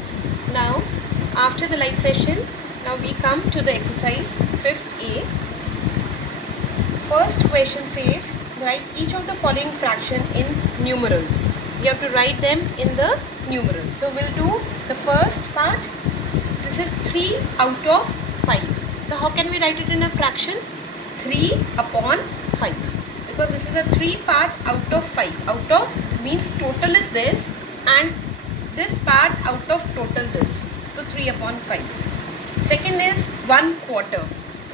Now, after the live session, now we come to the exercise 5th A. First question says, write each of the following fraction in numerals. You have to write them in the numerals. So, we'll do the first part. This is 3 out of 5. So, how can we write it in a fraction? 3 upon 5. Because this is a 3 part out of 5. Out of means total is this and this part out of total this. So 3 upon 5. Second is 1 quarter.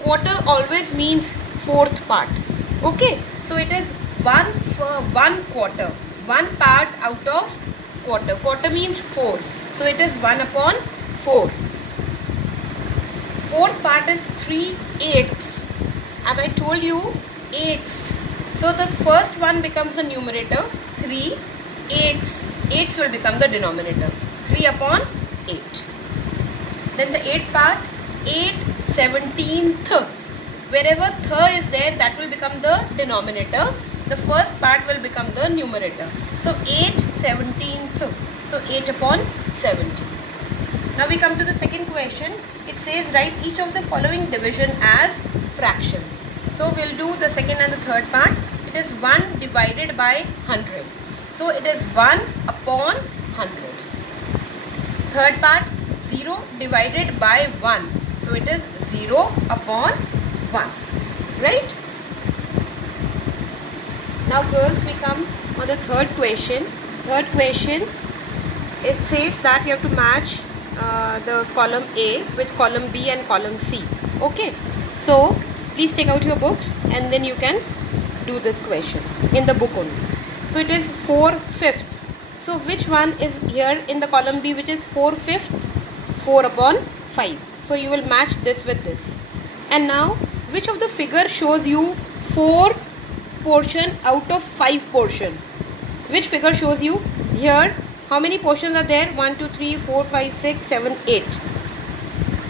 Quarter always means fourth part. Okay. So it is 1 quarter. 1 part out of quarter. Quarter means 4. So it is 1 upon 4. Fourth part is 3/8. As I told you, 8ths. So the first one becomes the numerator. 3/8. 8ths will become the denominator. 3 upon 8. Then the 8th part, 8/17. Wherever th is there, that will become the denominator. The first part will become the numerator. So 8/17. So 8 upon 70. Now we come to the second question. It says write each of the following division as fraction. So we'll do the second and the third part. It is 1 divided by 100. So it is 1 upon 100. Third part, 0 divided by 1. So it is 0 upon 1. Right? Now girls, we come on the third question. Third question, it says that you have to match the column A with column B and column C. Okay. So please take out your books and then you can do this question in the book only. So it is 4/5. So which one is here in the column B, which is 4/5? 4 upon 5. So you will match this with this. And now which of the figure shows you 4 portion out of 5 portion? Which figure shows you here? How many portions are there? 1, 2, 3, 4, 5, 6, 7, 8.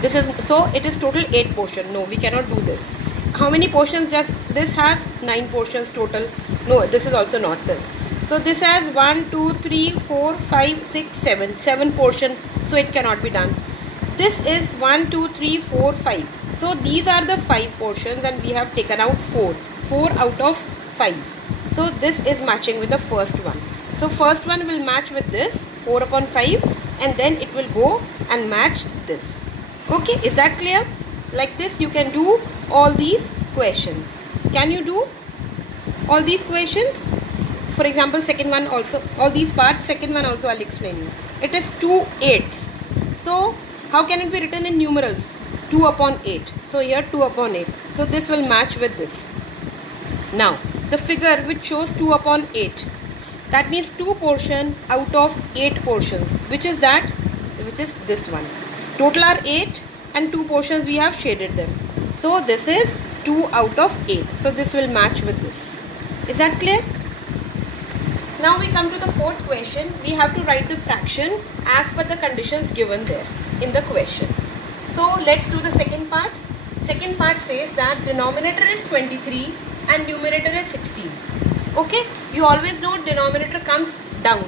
This is so it is total 8 portion. No, we cannot do this. How many portions does this has? 9 portions total. No, this is also not this. So this has 1, 2, 3, 4, 5, 6, 7. 7 portion. So it cannot be done. This is 1, 2, 3, 4, 5. So these are the 5 portions and we have taken out 4. 4 out of 5. So this is matching with the first one. So first one will match with this 4 upon 5 and then it will go and match this. Okay, is that clear? Like this you can do all these questions. Can you do all these questions? For example, second one also, all these parts, second one also I'll explain you. It is 2/8. So how can it be written in numerals? 2 upon 8. So here 2 upon 8. So this will match with this. Now the figure which shows 2 upon 8. That means 2 portion out of 8 portions. Which is that? Which is this one. Total are 8 and 2 portions we have shaded them. So this is 2 out of 8. So this will match with this. Is that clear? Now we come to the fourth question. We have to write the fraction as per the conditions given there in the question. So let's do the second part. Second part says that denominator is 23 and numerator is 16. Okay. You always know denominator comes down.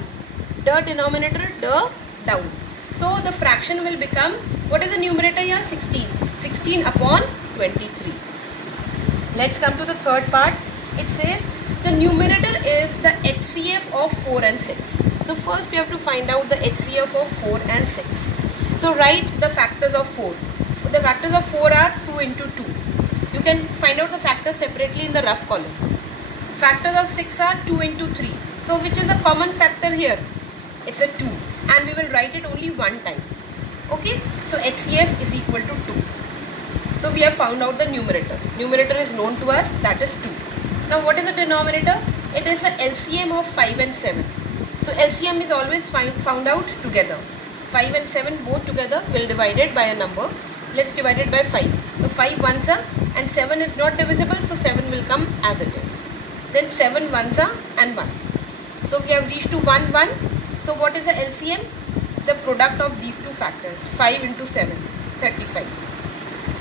The denominator, the down. So the fraction will become, what is the numerator here? 16. 16 upon 23. Let's come to the third part. It says the numerator is the HCF of 4 and 6. So first you have to find out the HCF of 4 and 6. So write the factors of 4. The factors of 4 are 2 into 2. You can find out the factors separately in the rough column. Factors of 6 are 2 into 3. So which is the common factor here? It's a 2. And we will write it only one time. Okay. So HCF is equal to 2. So we have found out the numerator. Numerator is known to us. That is 2. Now what is the denominator? It is the LCM of 5 and 7. So LCM is always found out together. 5 and 7 both together will divide it by a number. Let's divide it by 5. So 5 ones are and 7 is not divisible. So 7 will come as it is. Then 7 ones are and 1. So we have reached to 1, 1. So what is the LCM? The product of these two factors. 5 into 7, 35.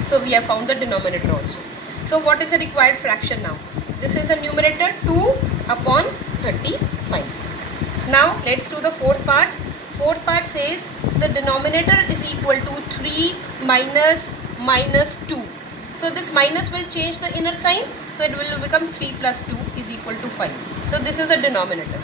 So we have found the denominator also. So what is the required fraction now? This is a numerator 2 upon 35. Now let's do the fourth part. Fourth part says the denominator is equal to 3 minus 2. So this minus will change the inner sign. So it will become 3 plus 2 is equal to 5. So this is the denominator.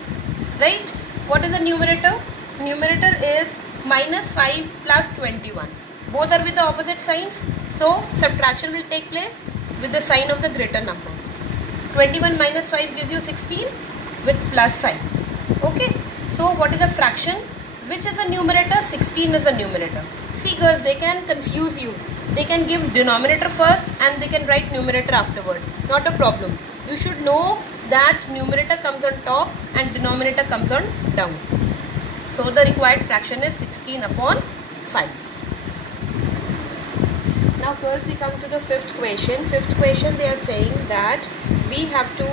Right? What is the numerator? Numerator is minus 5 plus 21. Both are with the opposite signs. So subtraction will take place with the sign of the greater number. 21 minus 5 gives you 16 with plus sign. Okay. So what is the fraction? Which is the numerator? 16 is the numerator. See girls, they can confuse you. They can give denominator first and they can write numerator afterward. Not a problem. You should know that numerator comes on top and denominator comes on down. So the required fraction is 16 upon 5. Now girls, we come to the fifth question. Fifth question, they are saying that we have to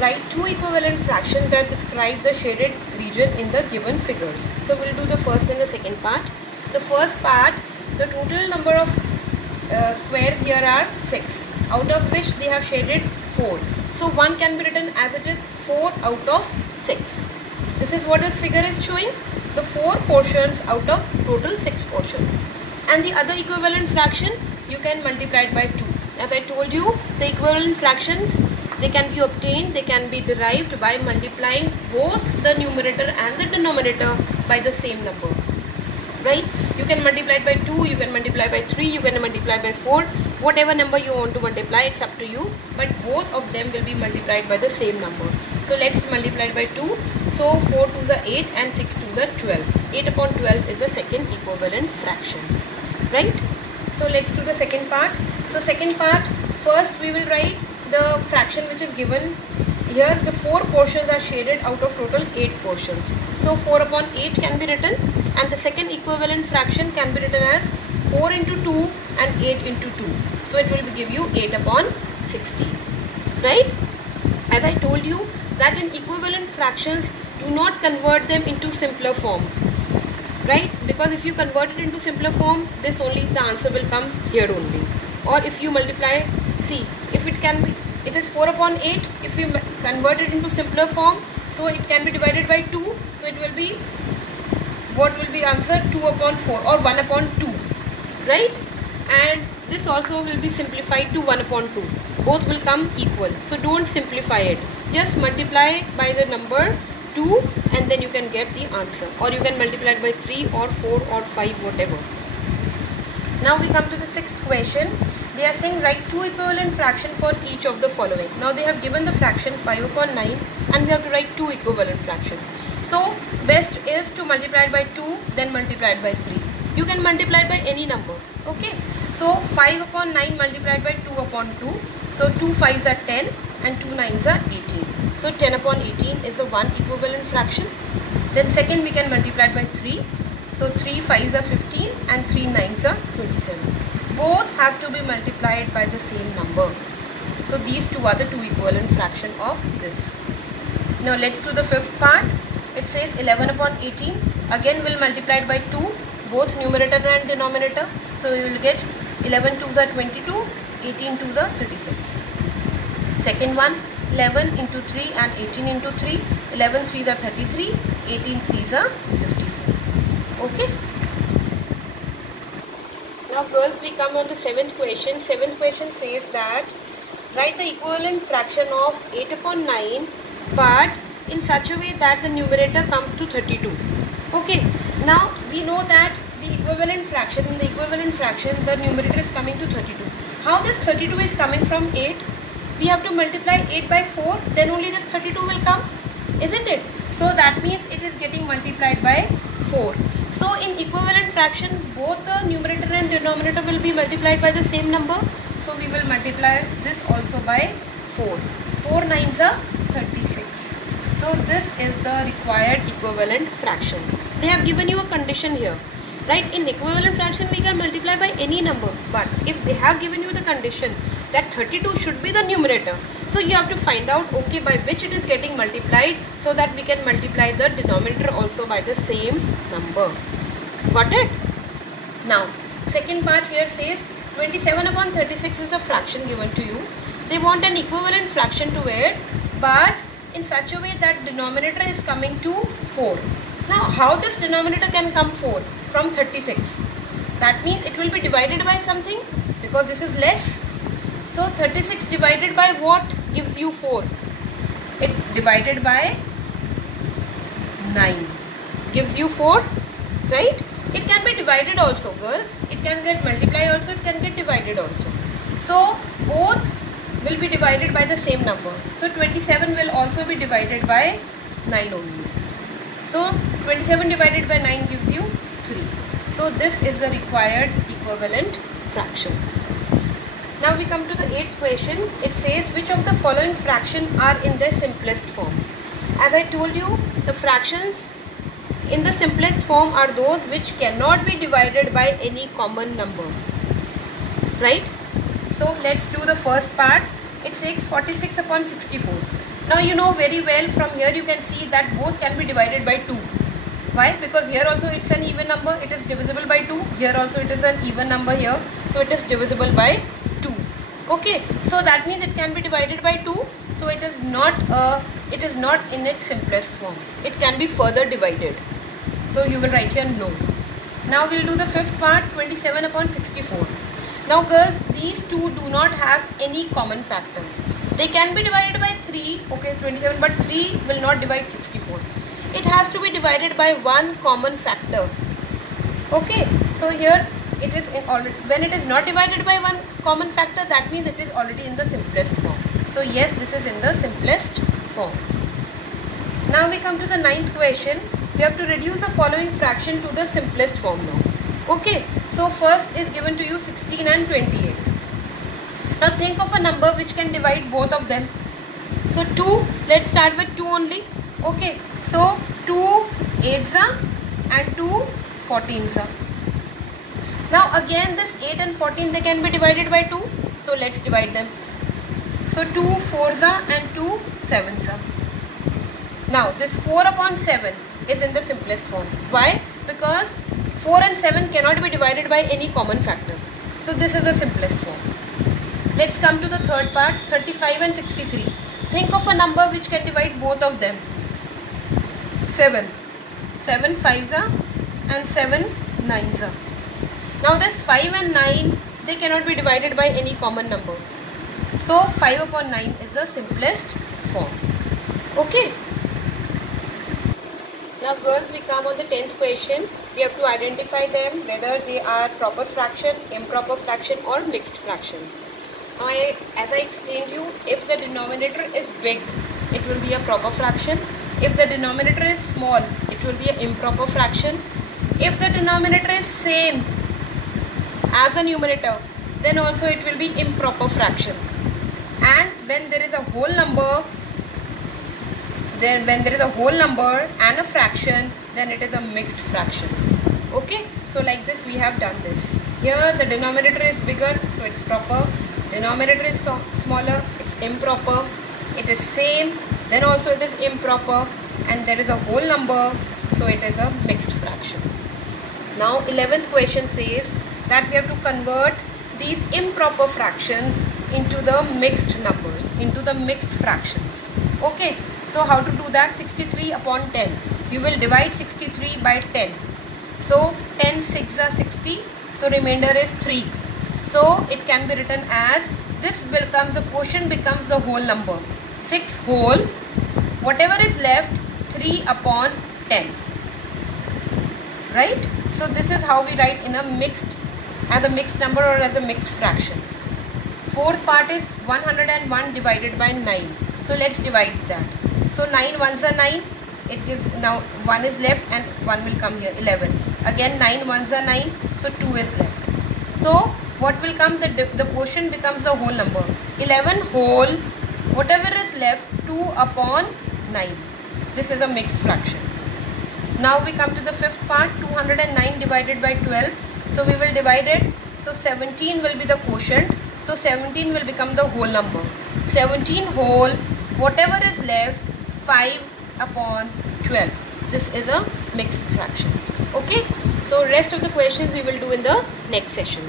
write two equivalent fractions that describe the shaded region in the given figures. So we'll do the first and the second part. The first part, the total number of squares here are 6, out of which they have shaded 4. So 1 can be written as it is 4 out of 6. This is what this figure is showing. The 4 portions out of total 6 portions. And the other equivalent fraction, you can multiply it by 2. As I told you, the equivalent fractions, they can be obtained, they can be derived by multiplying both the numerator and the denominator by the same number. Right? You can multiply it by 2, you can multiply by 3, you can multiply by 4. Whatever number you want to multiply, it's up to you. But both of them will be multiplied by the same number. So let's multiply it by 2. So 4 2s are 8 and 6 2s are 12. 8 upon 12 is the second equivalent fraction. Right? So let's do the second part. So second part, first we will write the fraction which is given here. The 4 portions are shaded out of total 8 portions. So 4 upon 8 can be written, and the second equivalent fraction can be written as 4 into 2 and 8 into 2. So it will give you 8 upon 16. Right? As I told you that in equivalent fractions, do not convert them into simpler form. Right? Because if you convert it into simpler form, this only the answer will come here only. Or if you multiply, see, if it can be, it is 4 upon 8. If you convert it into simpler form, so it can be divided by 2. So it will be, what will be answer? 2 upon 4 or 1 upon 2. Right? And this also will be simplified to 1 upon 2. Both will come equal. So don't simplify it. Just multiply by the number 2 and then you can get the answer. Or you can multiply it by 3 or 4 or 5, whatever. Now we come to the sixth question. They are saying write two equivalent fractions for each of the following. Now they have given the fraction 5 upon 9 and we have to write two equivalent fractions. So best is to multiply it by 2, then multiply it by 3. You can multiply it by any number. Okay. So 5 upon 9 multiplied by 2 upon 2. So 2 5s are 10 and 2 9s are 18. So 10 upon 18 is the one equivalent fraction. Then second we can multiply it by 3. So 3 5s are 15 and 3 9s are 27. Both have to be multiplied by the same number. So these two are the two equivalent fraction of this. Now let's do the fifth part. It says 11 upon 18. Again we'll multiply it by 2, both numerator and denominator. So we will get 11 2s are 22, 18 2s are 36. Second one, 11 into 3 and 18 into 3. 11 3s are 33, 18 3s are 54. Okay. Now girls, we come on the seventh question. Seventh question says that write the equivalent fraction of 8 upon 9 but in such a way that the numerator comes to 32. Okay. Now we know that the equivalent fraction, in the equivalent fraction the numerator is coming to 32. How this 32 is coming from 8? We have to multiply 8 by 4, then only this 32 will come, isn't it? So that means it is getting multiplied by 4. So in equivalent fraction, both the numerator and denominator will be multiplied by the same number. So we will multiply this also by 4. 4 9s are 36. So this is the required equivalent fraction. They have given you a condition here. Right? In equivalent fraction, we can multiply by any number. But if they have given you the condition that 32 should be the numerator, so you have to find out, okay, by which it is getting multiplied so that we can multiply the denominator also by the same number. Got it? Now, second part here says 27 upon 36 is the fraction given to you. They want an equivalent fraction to it, but in such a way that denominator is coming to 4. Now how this denominator can come 4 from 36? That means it will be divided by something, because this is less. So 36 divided by what gives you 4? It divided by 9 gives you 4, right? It can be divided also, girls. It can get multiplied also, it can get divided also. So both will be divided by the same number. So 27 will also be divided by 9 only. So 27 divided by 9 gives you 3. So this is the required equivalent fraction. Now we come to the 8th question. It says, which of the following fractions are in their simplest form? As I told you, the fractions in the simplest form are those which cannot be divided by any common number, right? So let's do the first part. It says 46 upon 64. Now you know very well, from here you can see that both can be divided by 2. Why? Because here also it's an even number, it is divisible by 2. Here also it is an even number here, so it is divisible by 2. Okay, so that means it can be divided by 2. So it is not in its simplest form. It can be further divided. So you will write here no. Now we'll do the fifth part, 27 upon 64. Now girls, these two do not have any common factor. They can be divided by 3, okay, 27, but 3 will not divide 64. It has to be divided by one common factor. Okay, so here it is when it is not divided by one common factor, that means it is already in the simplest form. So yes, this is in the simplest form. Now we come to the 9th question. We have to reduce the following fraction to the simplest form now. Okay, so first is given to you 16 and 28. Now think of a number which can divide both of them. So 2, let's start with 2 only. Okay, so 2 8s and 2 14s. Now again this 8 and 14, they can be divided by 2. So let's divide them. So 2 4s and 2 7s. Now this 4 upon 7 is in the simplest form. Why? Because 4 and 7 cannot be divided by any common factor. So this is the simplest form. Let's come to the third part, 35 and 63. Think of a number which can divide both of them. 7 5s and 7 9s. Now this 5 and 9, they cannot be divided by any common number. So 5 upon 9 is the simplest form. Okay. Now girls, we come on the 10th question. We have to identify them, whether they are proper fraction, improper fraction or mixed fraction. Now as I explained you, if the denominator is big, it will be a proper fraction. If the denominator is small, it will be an improper fraction. If the denominator is same as a numerator, then also it will be improper fraction. And when there is a whole number, and a fraction, then it is a mixed fraction. Okay, so like this we have done this. Here the denominator is bigger, so it's proper. Denominator is smaller, it's improper. It is same, then also it is improper. And there is a whole number, so it is a mixed fraction. Now 11th question says that we have to convert these improper fractions into the mixed numbers, into the mixed fractions. Okay, so how to do that? 63 upon 10. You will divide 63 by 10. So 10 6 are 60. So remainder is 3. So it can be written as, this becomes the quotient becomes the whole number. 6 whole. Whatever is left, 3 upon 10. Right? So this is how we write in a mixed, as a mixed number or as a mixed fraction. Fourth part is 101 divided by 9. So let's divide that. So 9 ones are 9. It gives, now 1 is left and 1 will come here, 11. Again 9 ones are 9. So 2 is left. So what will come? The quotient becomes the whole number. 11 whole. Whatever is left, 2 upon 9. This is a mixed fraction. Now we come to the fifth part, 209 divided by 12. So we will divide it. So 17 will be the quotient. So 17 will become the whole number. 17 whole. Whatever is left, 5 upon 12. This is a mixed fraction. Okay. So rest of the questions we will do in the next session.